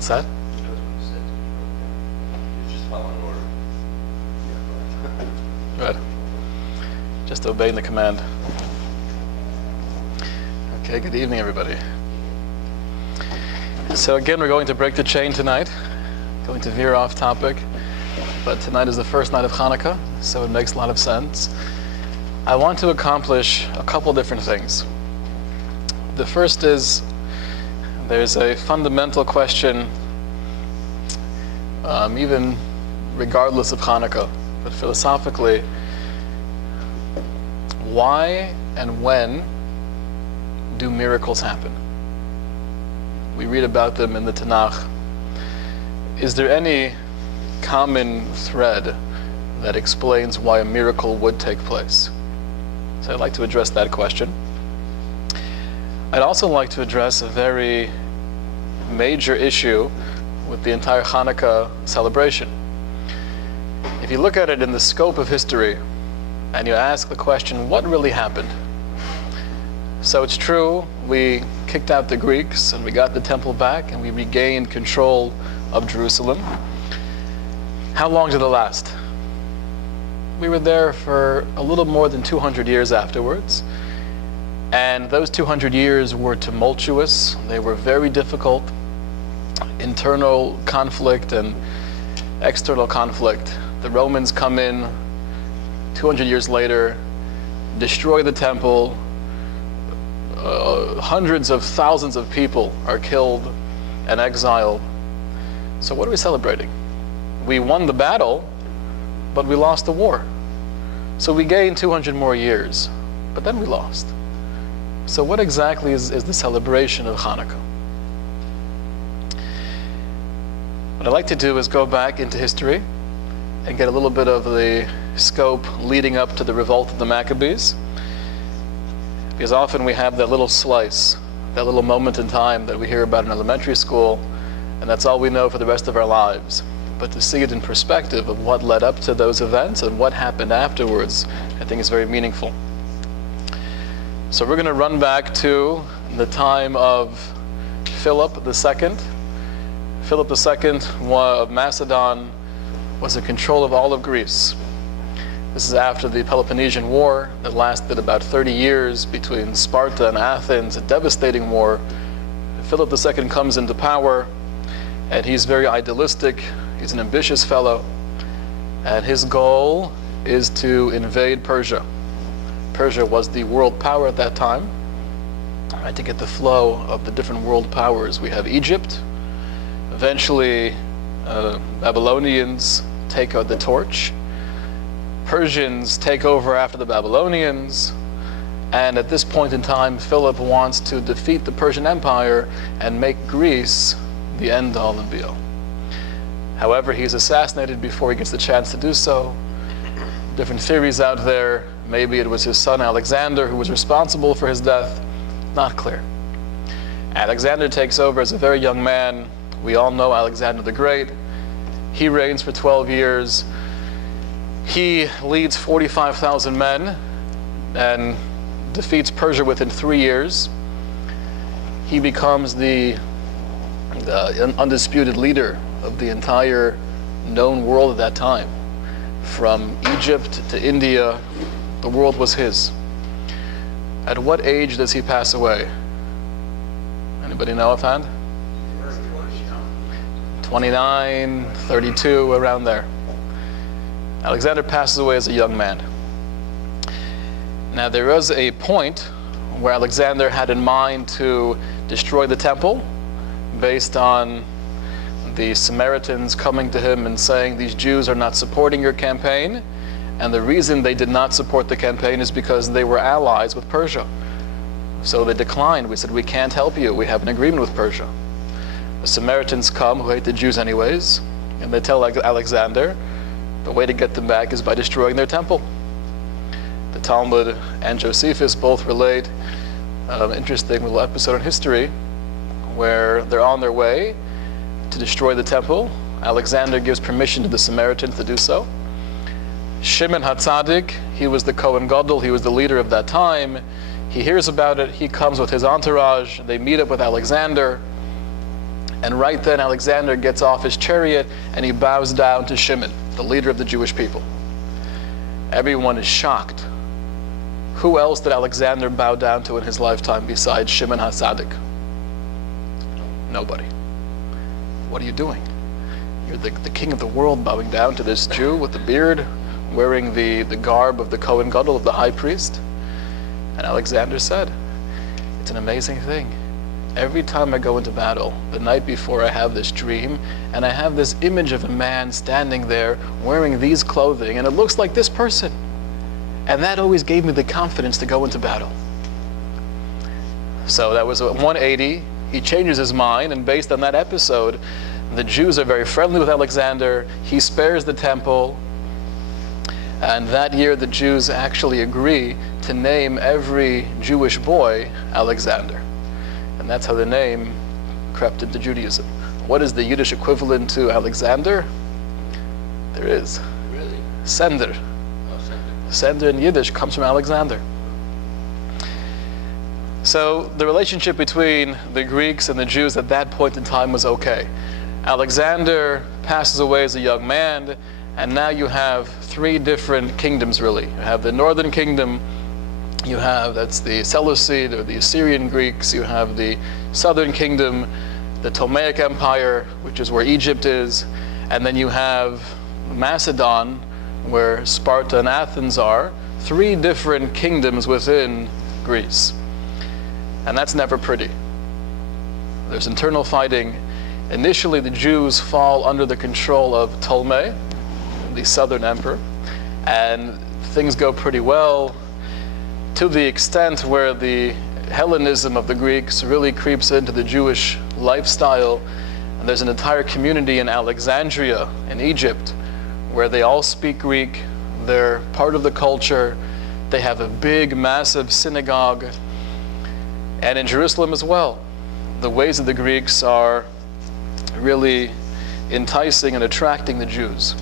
What's that? Right. Just obeying the command. Okay, good evening, everybody. So again, we're going to break the chain tonight. Going to veer off topic. But tonight is the first night of Hanukkah, so it makes a lot of sense. I want to accomplish a couple different things. The first is, there's a fundamental question, even regardless of Hanukkah, but philosophically, why and when do miracles happen? We read about them in the Tanakh. Is there any common thread that explains why a miracle would take place? So I'd like to address that question. I'd also like to address a very major issue with the entire Hanukkah celebration. If you look at it in the scope of history, and you ask the question, what really happened? So it's true, we kicked out the Greeks, and we got the temple back, and we regained control of Jerusalem. How long did it last? We were there for a little more than 200 years afterwards, and those 200 years were tumultuous. They were very difficult. Internal conflict and external conflict. The Romans come in 200 years later, destroy the temple. Hundreds of thousands of people are killed and exiled. So what are we celebrating? We won the battle, but we lost the war. So we gained 200 more years, but then we lost. So what exactly is the celebration of Hanukkah? What I'd like to do is go back into history and get a little bit of the scope leading up to the revolt of the Maccabees. Because often we have that little slice, that little moment in time that we hear about in elementary school, and that's all we know for the rest of our lives. But to see it in perspective of what led up to those events and what happened afterwards, I think is very meaningful. So we're going to run back to the time of Philip II. Philip II of Macedon was in control of all of Greece. This is after the Peloponnesian War that lasted about 30 years between Sparta and Athens, a devastating war. Philip II comes into power, and he's very idealistic. He's an ambitious fellow, and his goal is to invade Persia. Persia was the world power at that time. Right, to get the flow of the different world powers, we have Egypt. Eventually, Babylonians take out the torch. Persians take over after the Babylonians. And at this point in time, Philip wants to defeat the Persian Empire and make Greece the end-all and be-all. However, he's assassinated before he gets the chance to do so. Different theories out there. Maybe it was his son Alexander who was responsible for his death. Not clear. Alexander takes over as a very young man. We all know Alexander the Great. He reigns for 12 years. He leads 45,000 men and defeats Persia within 3 years. He becomes the undisputed leader of the entire known world at that time. From Egypt to India, the world was his. At what age does he pass away? Anybody know offhand? 29, 32, around there. Alexander passes away as a young man. Now there was a point where Alexander had in mind to destroy the temple based on the Samaritans coming to him and saying, these Jews are not supporting your campaign, and the reason they did not support the campaign is because they were allies with Persia. So they declined. We said, we can't help you. We have an agreement with Persia. The Samaritans come, who hate the Jews anyways, and they tell Alexander, the way to get them back is by destroying their temple. The Talmud and Josephus both relate an interesting little episode in history where they're on their way to destroy the temple. Alexander gives permission to the Samaritans to do so. Shimon HaTzadik, he was the Kohen Gadol, he was the leader of that time. He hears about it, he comes with his entourage, they meet up with Alexander, And right then Alexander gets off his chariot and he bows down to Shimon, the leader of the Jewish people. Everyone is shocked. Who else did Alexander bow down to in his lifetime besides Shimon HaTzadik? Nobody. What are you doing? You're the king of the world bowing down to this Jew with the beard, wearing the garb of the Kohen Gadol, of the high priest. And Alexander said, it's an amazing thing. Every time I go into battle, the night before I have this dream, and I have this image of a man standing there wearing these clothing, and it looks like this person. And that always gave me the confidence to go into battle. So that was a 180. He changes his mind, and based on that episode, the Jews are very friendly with Alexander. He spares the temple. And that year, the Jews actually agree to name every Jewish boy Alexander. And that's how the name crept into Judaism. What is the Yiddish equivalent to Alexander? There is. Really? Sender. Oh, Sender. Sender in Yiddish comes from Alexander. So the relationship between the Greeks and the Jews at that point in time was okay. Alexander passes away as a young man, and now you have three different kingdoms, really. You have the northern kingdom, that's the Seleucid or the Assyrian Greeks. You have the southern kingdom, the Ptolemaic Empire, which is where Egypt is. And then you have Macedon, where Sparta and Athens are. Three different kingdoms within Greece. And that's never pretty. There's internal fighting. Initially, the Jews fall under the control of Ptolemy, the southern emperor, and things go pretty well, to the extent where the Hellenism of the Greeks really creeps into the Jewish lifestyle. And there's an entire community in Alexandria, in Egypt, where they all speak Greek. They're part of the culture. They have a big, massive synagogue. And in Jerusalem as well, the ways of the Greeks are really enticing and attracting the Jews.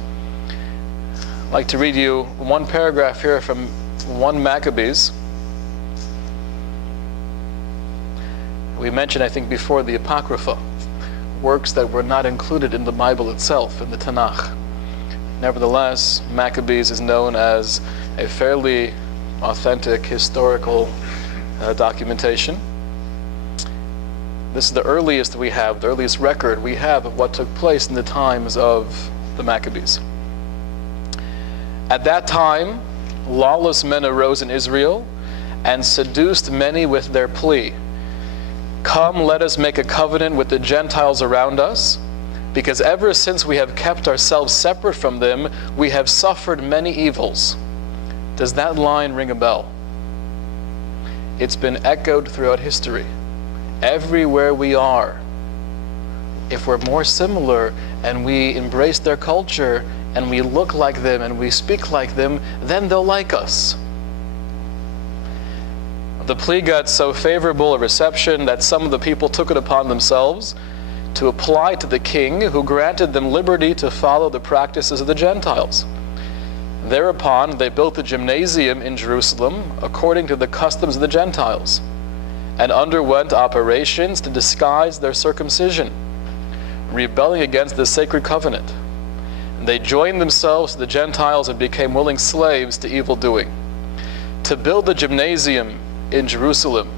I'd like to read you one paragraph here from 1 Maccabees. We mentioned, I think, before the Apocrypha, works that were not included in the Bible itself, in the Tanakh. Nevertheless, Maccabees is known as a fairly authentic historical documentation. This is the earliest we have, the earliest record we have of what took place in the times of the Maccabees. At that time, lawless men arose in Israel and seduced many with their plea, "Come, let us make a covenant with the Gentiles around us, because ever since we have kept ourselves separate from them, we have suffered many evils." Does that line ring a bell? It's been echoed throughout history. Everywhere we are, if we're more similar and we embrace their culture and we look like them and we speak like them, then they'll like us. The plea got so favorable a reception that some of the people took it upon themselves to apply to the king, who granted them liberty to follow the practices of the Gentiles. Thereupon they built a gymnasium in Jerusalem according to the customs of the Gentiles, and underwent operations to disguise their circumcision, rebelling against the sacred covenant. They joined themselves to the Gentiles and became willing slaves to evil doing. To build the gymnasium in Jerusalem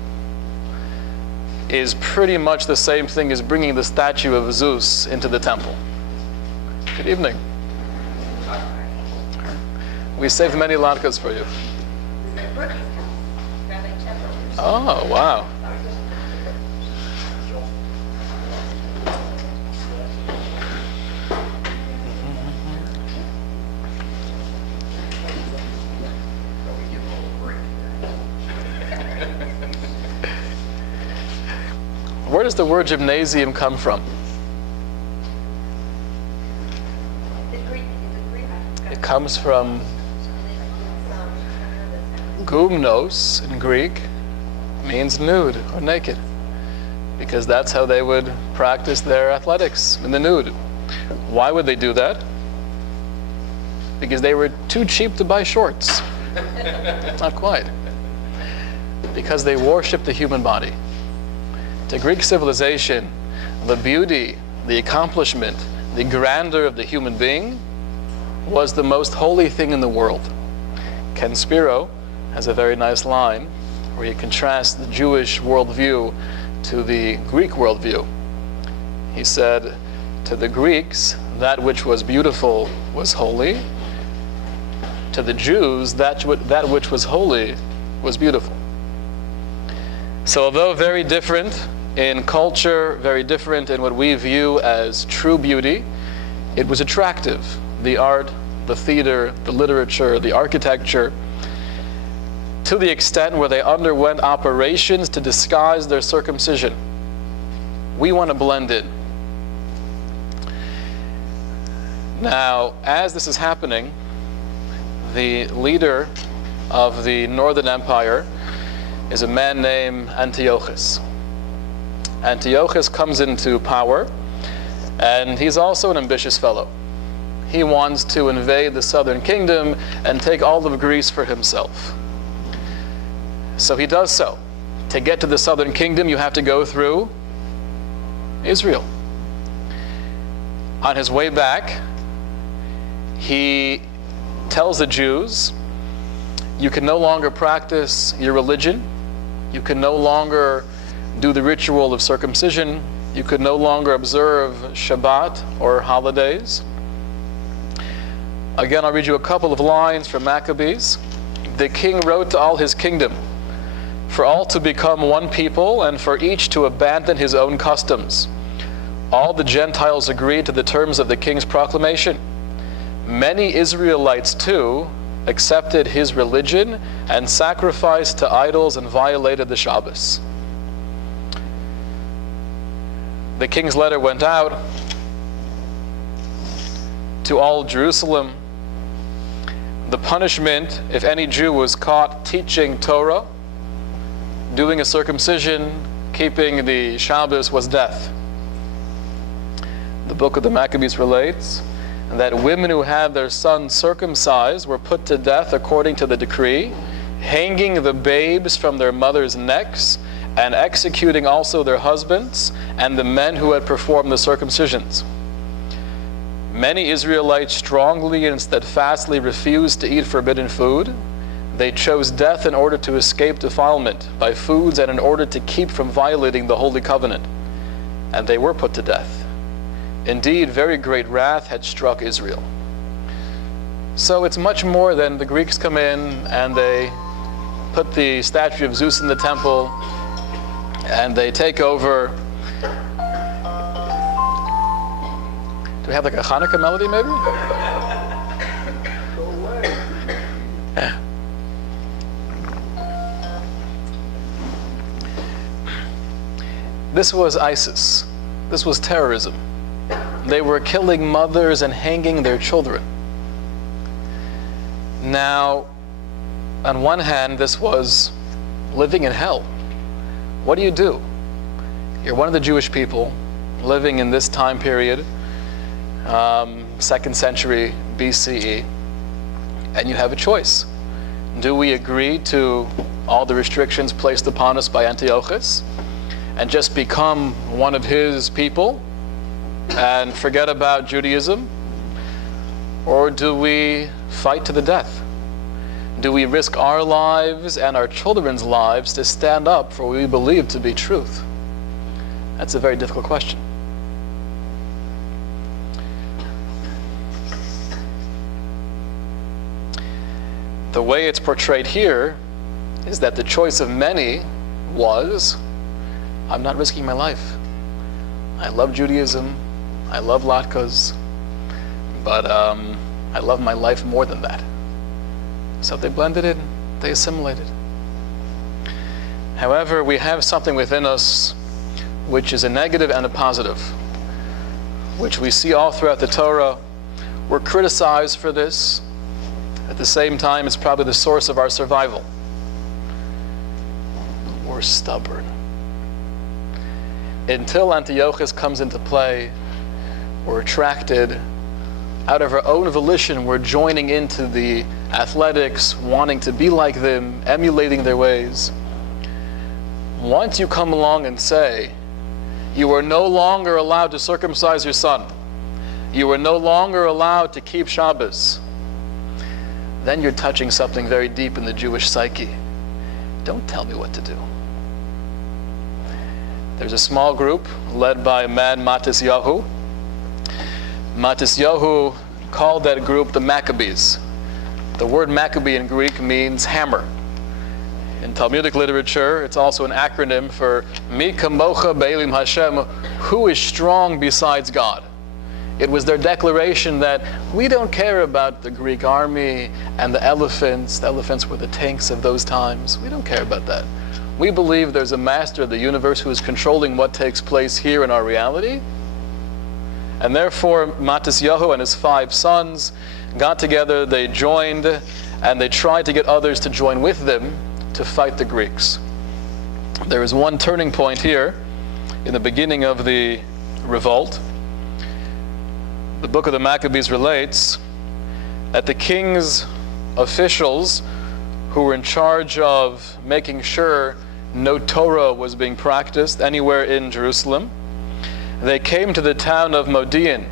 is pretty much the same thing as bringing the statue of Zeus into the temple. Good evening. We saved many latkes for you. Oh, wow. Where does the word gymnasium come from? It comes from gumnos in Greek, means nude or naked, because that's how they would practice their athletics, in the nude. Why would they do that? Because they were too cheap to buy shorts. Not quite. Because they worshiped the human body. To Greek civilization, the beauty, the accomplishment, the grandeur of the human being was the most holy thing in the world. Ken Spiro has a very nice line where he contrasts the Jewish worldview to the Greek worldview. He said, to the Greeks, that which was beautiful was holy. To the Jews, that which was holy was beautiful. So although very different in culture, very different in what we view as true beauty, it was attractive. The art, the theater, the literature, the architecture, to the extent where they underwent operations to disguise their circumcision. We want to blend in. Now, as this is happening, the leader of the Northern Empire is a man named Antiochus. Antiochus comes into power, and he's also an ambitious fellow. He wants to invade the southern kingdom and take all of Greece for himself. So he does so. To get to the southern kingdom, you have to go through Israel. On his way back, he tells the Jews, you can no longer practice your religion. You can no longer do the ritual of circumcision. You could no longer observe Shabbat or holidays. Again, I'll read you a couple of lines from Maccabees. The king wrote to all his kingdom, for all to become one people and for each to abandon his own customs. All the Gentiles agreed to the terms of the king's proclamation. Many Israelites, too, accepted his religion and sacrificed to idols and violated the Shabbos. The king's letter went out to all Jerusalem. The punishment, if any Jew was caught teaching Torah, doing a circumcision, keeping the Shabbos, was death. The book of the Maccabees relates that women who had their sons circumcised were put to death according to the decree, hanging the babes from their mothers' necks, and executing also their husbands and the men who had performed the circumcisions. Many Israelites strongly and steadfastly refused to eat forbidden food. They chose death in order to escape defilement by foods and in order to keep from violating the Holy Covenant. And they were put to death. Indeed, very great wrath had struck Israel. So it's much more than the Greeks come in and they put the statue of Zeus in the temple and they take over. Do we have like a Hanukkah melody maybe? Go away. This was ISIS. This was terrorism. They were killing mothers and hanging their children. Now, on one hand, this was living in hell. What do? You're one of the Jewish people living in this time period, 2nd century BCE, and you have a choice. Do we agree to all the restrictions placed upon us by Antiochus and just become one of his people and forget about Judaism? Or do we fight to the death? Do we risk our lives and our children's lives to stand up for what we believe to be truth? That's a very difficult question. The way it's portrayed here is that the choice of many was, I'm not risking my life. I love Judaism, I love latkes, but I love my life more than that. So they blended in, they assimilated. However, we have something within us which is a negative and a positive, which we see all throughout the Torah. We're criticized for this. At the same time, it's probably the source of our survival. We're stubborn. Until Antiochus comes into play, we're attracted. Out of our own volition, we're joining into the athletics, wanting to be like them, emulating their ways. Once you come along and say, You are no longer allowed to circumcise your son. You are no longer allowed to keep Shabbos. Then you're touching something very deep in the Jewish psyche. Don't tell me what to do. There's a small group led by a man, Matisyahu. Matisyahu called that group the Maccabees. The word Maccabee in Greek means hammer. In Talmudic literature, it's also an acronym for Mi Kamocha Be'elim Hashem, who is strong besides God. It was their declaration that we don't care about the Greek army and the elephants. The elephants were the tanks of those times. We don't care about that. We believe there's a master of the universe who is controlling what takes place here in our reality. And therefore, Matisyahu and his 5 sons got together, they joined, and they tried to get others to join with them to fight the Greeks. There is one turning point here in the beginning of the revolt. The book of the Maccabees relates that the king's officials who were in charge of making sure no Torah was being practiced anywhere in Jerusalem, they came to the town of Modi'in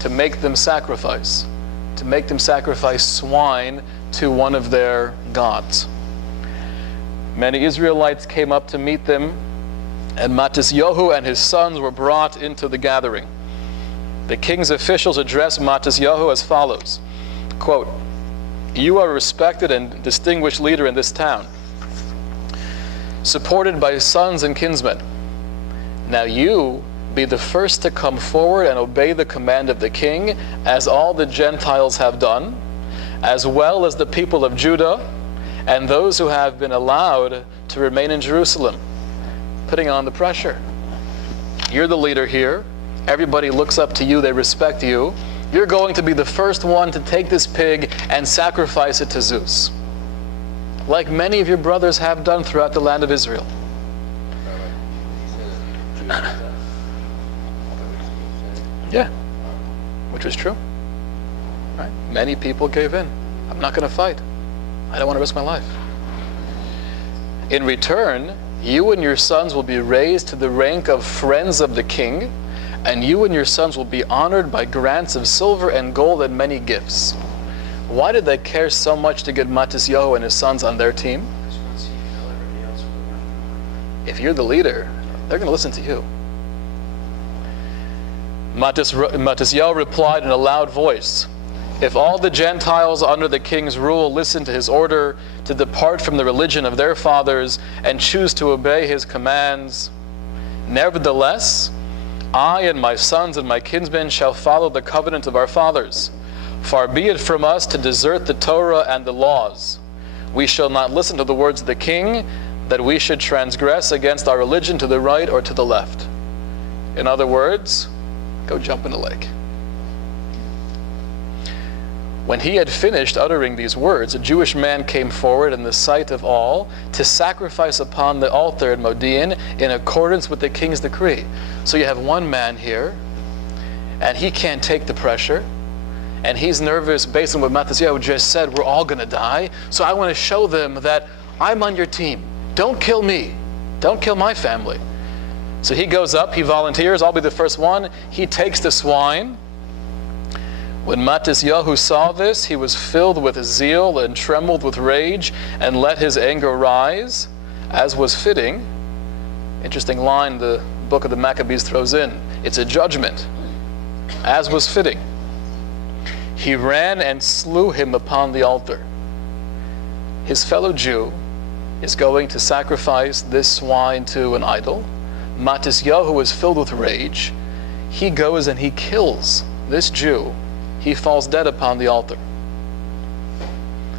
to make them sacrifice swine to one of their gods. Many Israelites came up to meet them, and Matisyahu and his sons were brought into the gathering. The king's officials addressed Matisyahu as follows, quote, "You are a respected and distinguished leader in this town, supported by sons and kinsmen. Now you be the first to come forward and obey the command of the king, as all the Gentiles have done, as well as the people of Judah, and those who have been allowed to remain in Jerusalem," putting on the pressure. You're the leader here. Everybody looks up to you. They respect you. You're going to be the first one to take this pig and sacrifice it to Zeus, like many of your brothers have done throughout the land of Israel. Yeah, which was true. Right? Many people gave in. I'm not going to fight. I don't want to risk my life. In return, you and your sons will be raised to the rank of friends of the king, and you and your sons will be honored by grants of silver and gold and many gifts. Why did they care so much to get Matisyahu and his sons on their team? If you're the leader, they're going to listen to you. Matisyahu replied in a loud voice, "If all the Gentiles under the king's rule listen to his order to depart from the religion of their fathers and choose to obey his commands, nevertheless, I and my sons and my kinsmen shall follow the covenant of our fathers. Far be it from us to desert the Torah and the laws. We shall not listen to the words of the king, that we should transgress against our religion to the right or to the left." In other words, go jump in the lake. When he had finished uttering these words, a Jewish man came forward in the sight of all to sacrifice upon the altar in Modi'in in accordance with the king's decree. So you have one man here, and he can't take the pressure, and he's nervous based on what Matisyahu just said, we're all going to die. So I want to show them that I'm on your team. Don't kill me. Don't kill my family. So he goes up, he volunteers, I'll be the first one. He takes the swine. When Matisyahu saw this, he was filled with zeal and trembled with rage and let his anger rise, as was fitting. Interesting line the book of the Maccabees throws in. It's a judgment, as was fitting. He ran and slew him upon the altar. His fellow Jew is going to sacrifice this swine to an idol. Matisyahu is filled with rage. He goes and he kills this Jew. He falls dead upon the altar.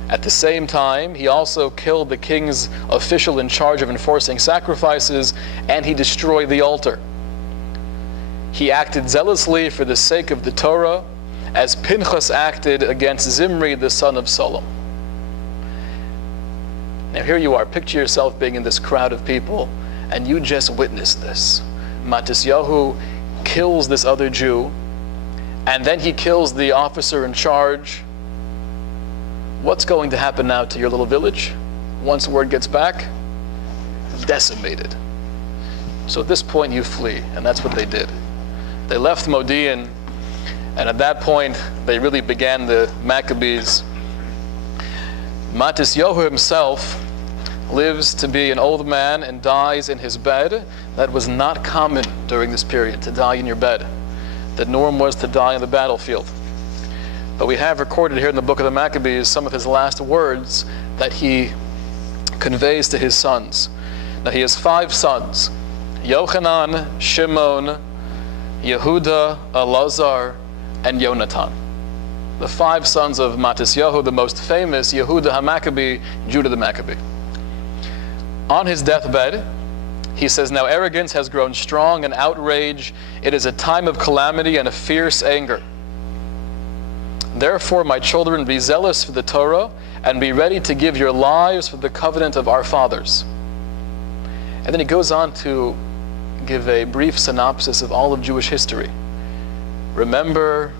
At the same time, he also killed the king's official in charge of enforcing sacrifices, and he destroyed the altar. He acted zealously for the sake of the Torah, as Pinchas acted against Zimri, the son of Solomon. Now here you are, picture yourself being in this crowd of people, and you just witnessed this. Matisyahu kills this other Jew, and then he kills the officer in charge. What's going to happen now to your little village? Once word gets back, decimated. So at this point you flee, and that's what they did. They left Modi'in, and at that point they really began the Maccabees. Matisyahu himself lives to be an old man and dies in his bed. That was not common during this period, to die in your bed. The norm was to die on the battlefield. But we have recorded here in the book of the Maccabees some of his last words that he conveys to his sons. Now he has 5 sons: Yochanan, Shimon, Yehuda, Elazar, and Yonatan. The 5 sons of Matisyahu, the most famous, Yehuda HaMaccabee, Judah the Maccabee. On his deathbed, he says, "Now arrogance has grown strong and outrage. It is a time of calamity and a fierce anger. Therefore, my children, be zealous for the Torah and be ready to give your lives for the covenant of our fathers." And then he goes on to give a brief synopsis of all of Jewish history. Remember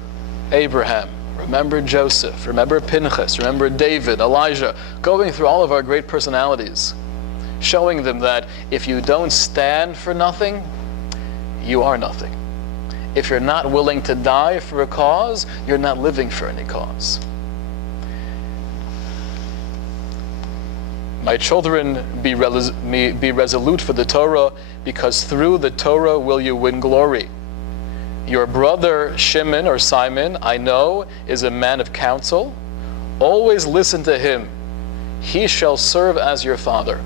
Abraham, remember Joseph, remember Pinchas, remember David, Elijah, going through all of our great personalities, showing them that if you don't stand for nothing, you are nothing. If you're not willing to die for a cause, you're not living for any cause. My children, be resolute for the Torah, because through the Torah will you win glory. Your brother Shimon, or Simon, I know, is a man of counsel. Always listen to him. He shall serve as your father.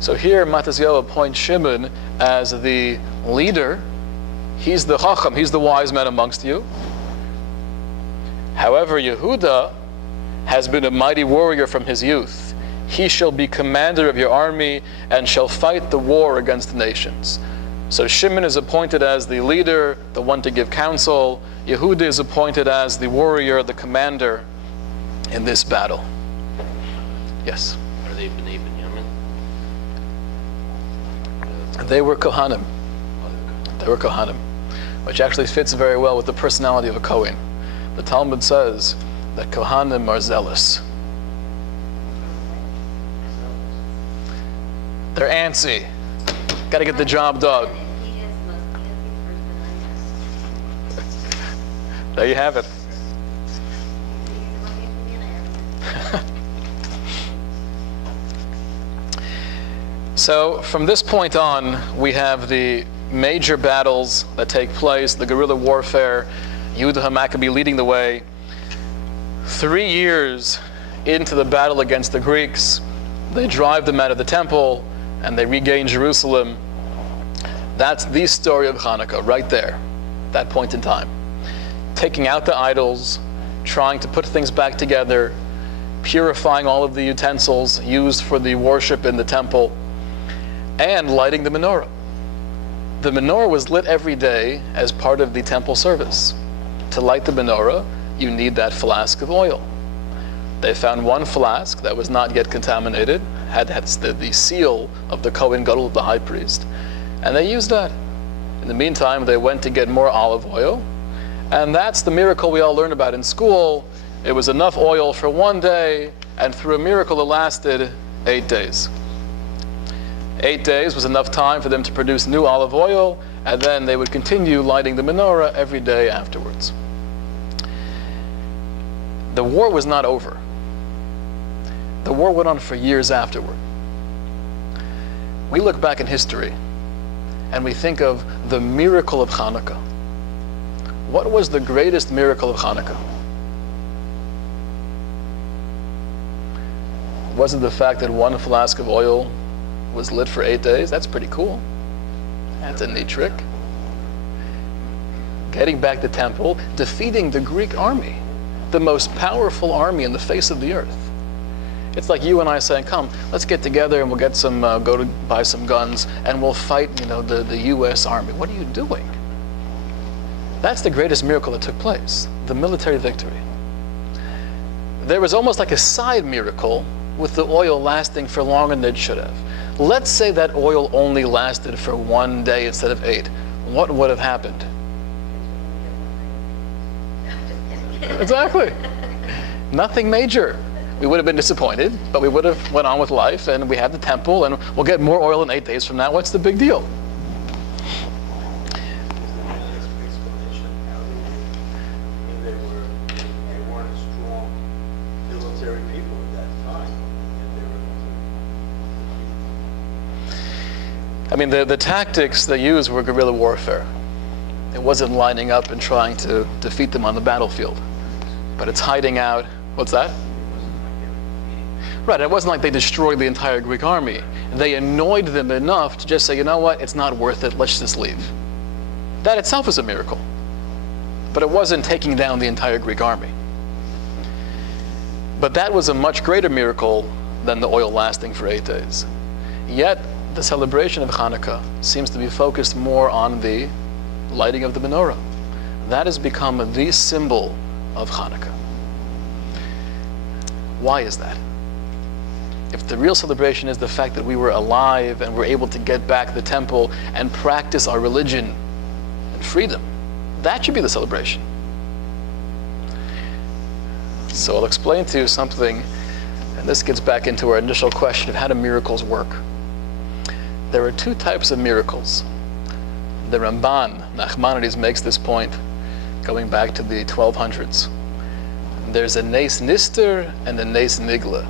So here Matisyahu appoints Shimon as the leader. He's the Chacham, he's the wise man amongst you. However, Yehuda has been a mighty warrior from his youth. He shall be commander of your army and shall fight the war against the nations. So Shimon is appointed as the leader, the one to give counsel. Yehuda is appointed as the warrior, the commander in this battle. Yes? Are they B'nai Binyamin? They were Kohanim. They were Kohanim, which actually fits very well with the personality of a Kohen. The Talmud says that Kohanim are zealous. They're antsy. Got to get the job done. There you have it. So from this point on, we have the major battles that take place, the guerrilla warfare, Yehuda HaMaccabee leading the way. 3 years into the battle against the Greeks, they drive them out of the temple and they regain Jerusalem. That's the story of Hanukkah right there, that point in time. Taking out the idols, trying to put things back together, purifying all of the utensils used for the worship in the temple, and lighting the menorah. The menorah was lit every day as part of the temple service. To light the menorah, you need that flask of oil. They found one flask that was not yet contaminated, had the seal of the Kohen Gadol, of the high priest, and they used that. In the meantime, they went to get more olive oil, and that's the miracle we all learn about in school. It was enough oil for 1 day, and through a miracle it lasted 8 days. 8 days was enough time for them to produce new olive oil, and then they would continue lighting the menorah every day afterwards. The war was not over. The war went on for years afterward. We look back in history and we think of the miracle of Hanukkah. What was the greatest miracle of Hanukkah? Was it the fact that one flask of oil was lit for 8 days? That's pretty cool. That's a neat trick. Getting back the temple, defeating the Greek army, the most powerful army in the face of the earth. It's like you and I saying, come, let's get together and we'll get some, go to buy some guns and we'll fight, the U.S. Army. What are you doing? That's the greatest miracle that took place, the military victory. There was almost like a side miracle with the oil lasting for longer than it should have. Let's say that oil only lasted for 1 day instead of 8. What would have happened? Exactly. Nothing major. We would have been disappointed, but we would have went on with life, and we had the temple, and we'll get more oil in 8 days from now. What's the big deal? I mean, the tactics they used were guerrilla warfare. It wasn't lining up and trying to defeat them on the battlefield, but it's hiding out. What's that? Right, it wasn't like they destroyed the entire Greek army. They annoyed them enough to just say, you know what, it's not worth it, let's just leave. That itself is a miracle. But it wasn't taking down the entire Greek army. But that was a much greater miracle than the oil lasting for 8 days. Yet, the celebration of Hanukkah seems to be focused more on the lighting of the menorah. That has become the symbol of Hanukkah. Why is that? If the real celebration is the fact that we were alive and were able to get back the temple and practice our religion and freedom, that should be the celebration. So I'll explain to you something, and this gets back into our initial question of how do miracles work. There are two types of miracles. The Ramban, Nachmanides, makes this point going back to the 1200s. There's a Nes Nister and a Nes Nigla.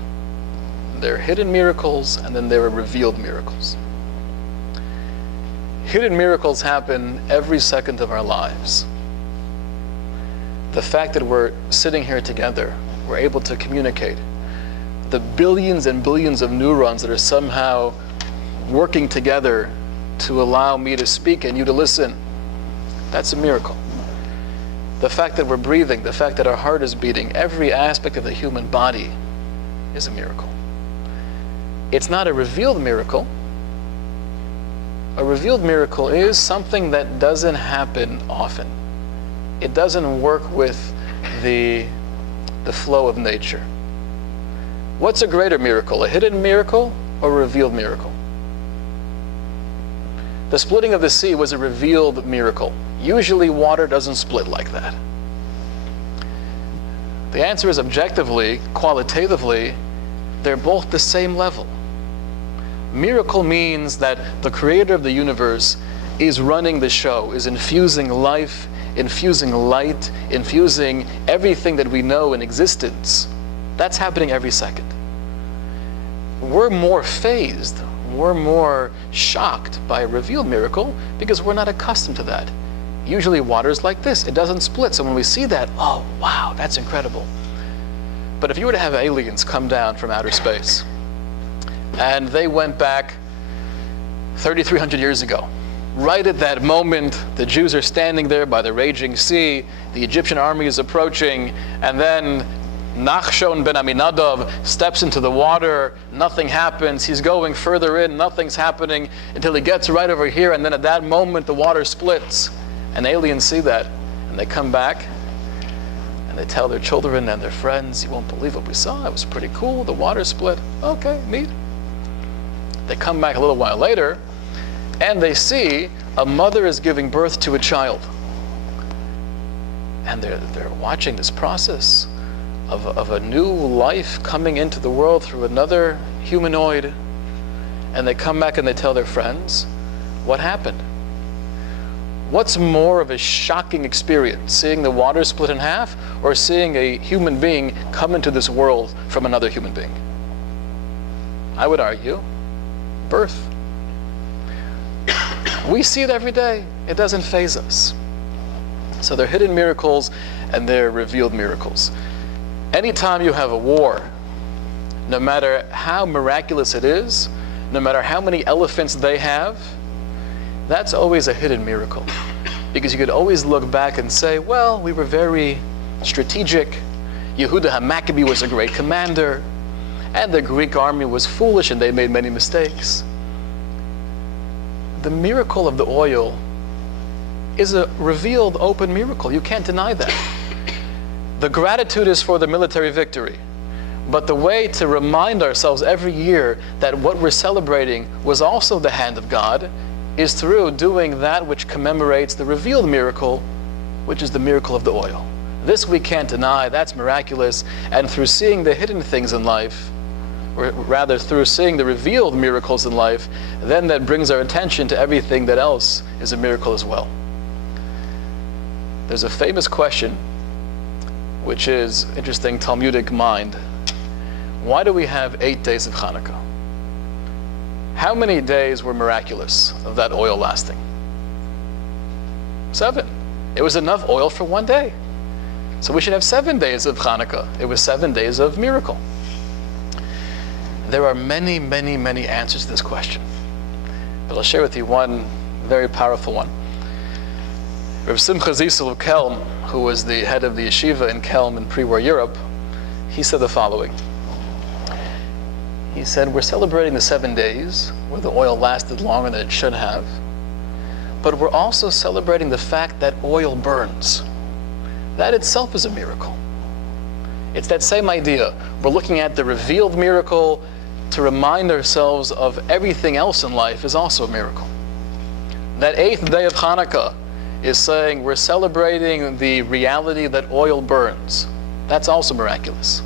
There are hidden miracles, and then there are revealed miracles. Hidden miracles happen every second of our lives. The fact that we're sitting here together, we're able to communicate, the billions and billions of neurons that are somehow working together to allow me to speak and you to listen, that's a miracle. The fact that we're breathing, the fact that our heart is beating, every aspect of the human body is a miracle. It's not a revealed miracle. A revealed miracle is something that doesn't happen often. It doesn't work with the flow of nature. What's a greater miracle, a hidden miracle or a revealed miracle? The splitting of the sea was a revealed miracle. Usually water doesn't split like that. The answer is objectively, qualitatively, they're both the same level. Miracle means that the creator of the universe is running the show, is infusing life, infusing light, infusing everything that we know in existence. That's happening every second. We're more fazed, we're more shocked by a revealed miracle because we're not accustomed to that. Usually water's like this, it doesn't split. So when we see that, oh wow, that's incredible. But if you were to have aliens come down from outer space, and they went back 3,300 years ago, right at that moment, the Jews are standing there by the raging sea, the Egyptian army is approaching, and then Nachshon ben Aminadab steps into the water, nothing happens, he's going further in, nothing's happening, until he gets right over here, and then at that moment the water splits. And aliens see that, and they come back, and they tell their children and their friends, you won't believe what we saw, it was pretty cool, the water split. Okay, neat. They come back a little while later, and they see a mother is giving birth to a child. And they're watching this process of a new life coming into the world through another humanoid. And they come back and they tell their friends, what happened? What's more of a shocking experience, seeing the water split in half or seeing a human being come into this world from another human being? I would argue, birth. We see it every day. It doesn't faze us. So they're hidden miracles and they're revealed miracles. Anytime you have a war, no matter how miraculous it is, no matter how many elephants they have, that's always a hidden miracle. Because you could always look back and say, well, we were very strategic. Yehuda Maccabee was a great commander, and the Greek army was foolish and they made many mistakes. The miracle of the oil is a revealed open miracle. You can't deny that. The gratitude is for the military victory. But the way to remind ourselves every year that what we're celebrating was also the hand of God is through doing that which commemorates the revealed miracle, which is the miracle of the oil. This we can't deny, that's miraculous, and through seeing the hidden things in life, or rather through seeing the revealed miracles in life, then that brings our attention to everything that else is a miracle as well. There's a famous question, which is interesting Talmudic mind. Why do we have 8 days of Hanukkah? How many days were miraculous of that oil lasting? 7. It was enough oil for one day. So we should have 7 days of Hanukkah. It was 7 days of miracle. There are many, many, many answers to this question. But I'll share with you one very powerful one. Rav Simcha Zissel of Kelm, who was the head of the yeshiva in Kelm in pre-war Europe, he said the following. He said, we're celebrating the 7 days where the oil lasted longer than it should have, but we're also celebrating the fact that oil burns. That itself is a miracle. It's that same idea. We're looking at the revealed miracle to remind ourselves of everything else in life is also a miracle. That 8th day of Hanukkah is saying we're celebrating the reality that oil burns. That's also miraculous.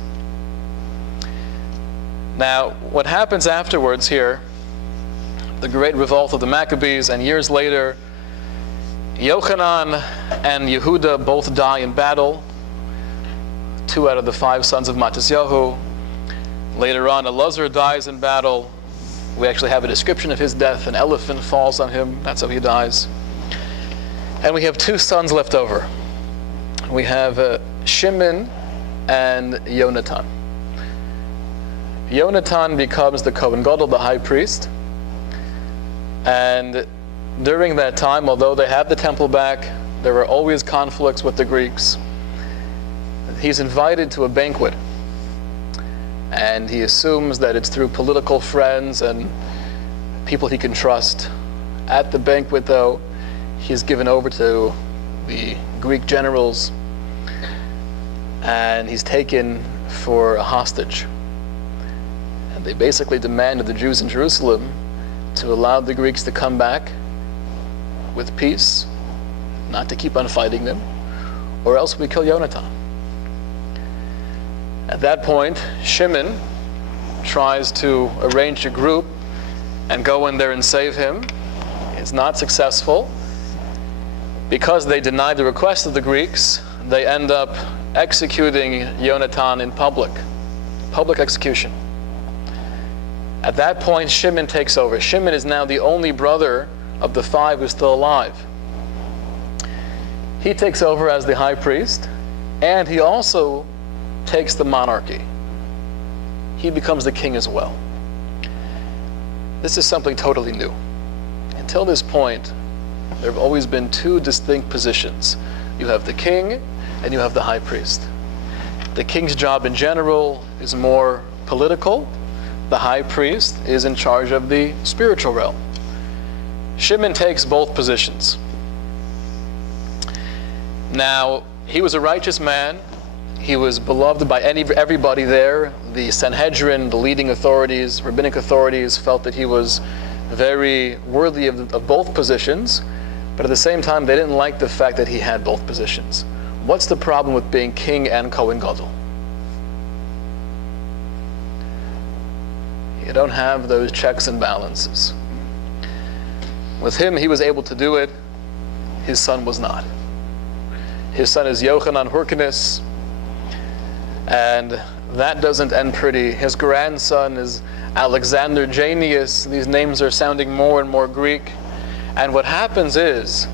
Now, what happens afterwards here, the great revolt of the Maccabees, and years later, Yochanan and Yehuda both die in battle. 2 out of the 5 sons of Matisyahu. Later on, Elazar dies in battle. We actually have a description of his death. An elephant falls on him. That's how he dies. And we have 2 sons left over. We have Shimon and Yonatan. Yonatan becomes the Kohen Gadol, the high priest. And during that time, although they have the temple back, there were always conflicts with the Greeks. He's invited to a banquet. And he assumes that it's through political friends and people he can trust. At the banquet, though, he's given over to the Greek generals, and he's taken for a hostage. And they basically demanded the Jews in Jerusalem to allow the Greeks to come back with peace, not to keep on fighting them, or else we kill Yonatan. At that point, Shimon tries to arrange a group and go in there and save him. It's not successful. Because they denied the request of the Greeks, they end up executing Yonatan in public execution. At that point, Shimon takes over. Shimon is now the only brother of the 5 who's still alive. He takes over as the high priest, and he also takes the monarchy. He becomes the king as well. This is something totally new. Until this point, there have always been 2 distinct positions. You have the king and you have the high priest. The king's job in general is more political. The high priest is in charge of the spiritual realm. Shimon takes both positions. Now, he was a righteous man. He was beloved by everybody there. The Sanhedrin, the leading authorities, rabbinic authorities, felt that he was very worthy of both positions, but at the same time, they didn't like the fact that he had both positions. What's the problem with being king and Kohen Gadol? You don't have those checks and balances. With him, he was able to do it. His son was not. His son is Yochanan Hyrcanus, and that doesn't end pretty. His grandson is Alexander Janneus. These names are sounding more and more Greek. And what happens is,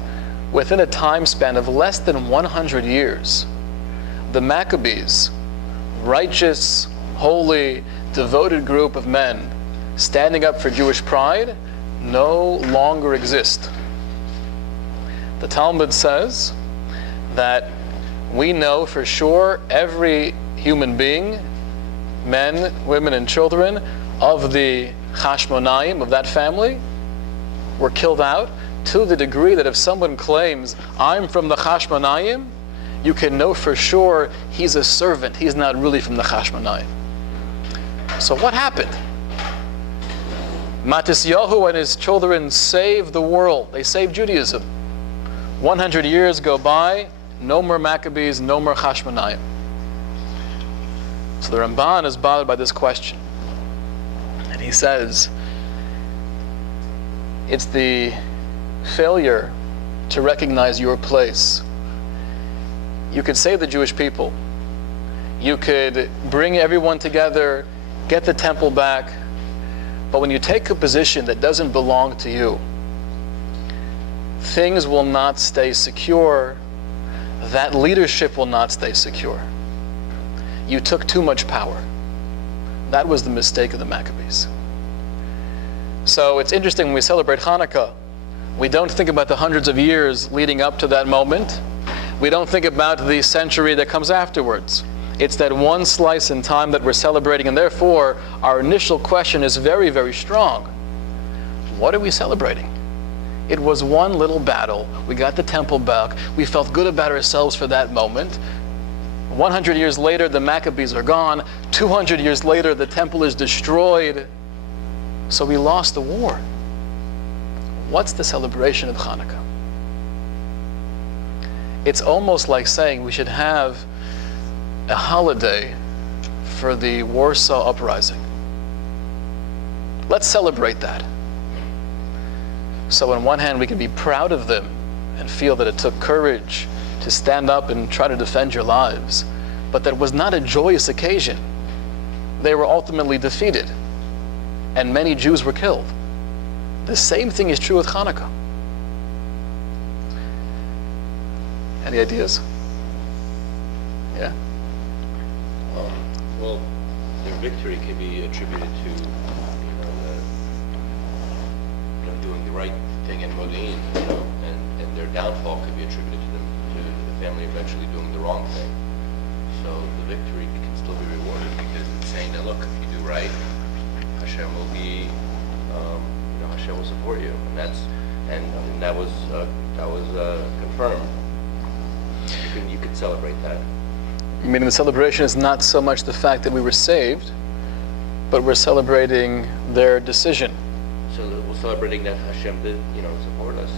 within a time span of less than 100 years, the Maccabees, righteous, holy, devoted group of men standing up for Jewish pride, no longer exist. The Talmud says that we know for sure every human being, men, women, and children of the Hashmonaim, of that family, were killed out, to the degree that if someone claims, I'm from the Hashmonaim, you can know for sure he's a servant. He's not really from the Hashmonaim. So what happened? Matisyahu and his children saved the world. They saved Judaism. 100 years go by, no more Maccabees, no more Hashmonaim. So the Ramban is bothered by this question. And he says, it's the failure to recognize your place. You could save the Jewish people. You could bring everyone together, get the temple back, But when you take a position that doesn't belong to you, things will not stay secure. That leadership will not stay secure. You took too much power. That was the mistake of the Maccabees. So it's interesting when we celebrate Hanukkah, we don't think about the hundreds of years leading up to that moment. We don't think about the century that comes afterwards. It's that one slice in time that we're celebrating, and therefore our initial question is very, very strong. What are we celebrating? It was one little battle. We got the temple back. We felt good about ourselves for that moment. 100 years later, the Maccabees are gone. 200 years later, the temple is destroyed. So we lost the war. What's the celebration of Hanukkah? It's almost like saying we should have a holiday for the Warsaw Uprising. Let's celebrate that. So on one hand, we can be proud of them and feel that it took courage to stand up and try to defend your lives, but that was not a joyous occasion. They were ultimately defeated, and many Jews were killed. The same thing is true with Hanukkah. Any ideas? Yeah? Well, their victory can be attributed to, doing the right thing in Modin, and their downfall could be attributed to the family eventually doing the wrong thing. So the victory can still be rewarded because it's saying that, look, if you do right, Hashem will be, Hashem will support you, and that was confirmed. You could celebrate that. Meaning the celebration is not so much the fact that we were saved, but we're celebrating their decision. So we're celebrating that Hashem did, support us.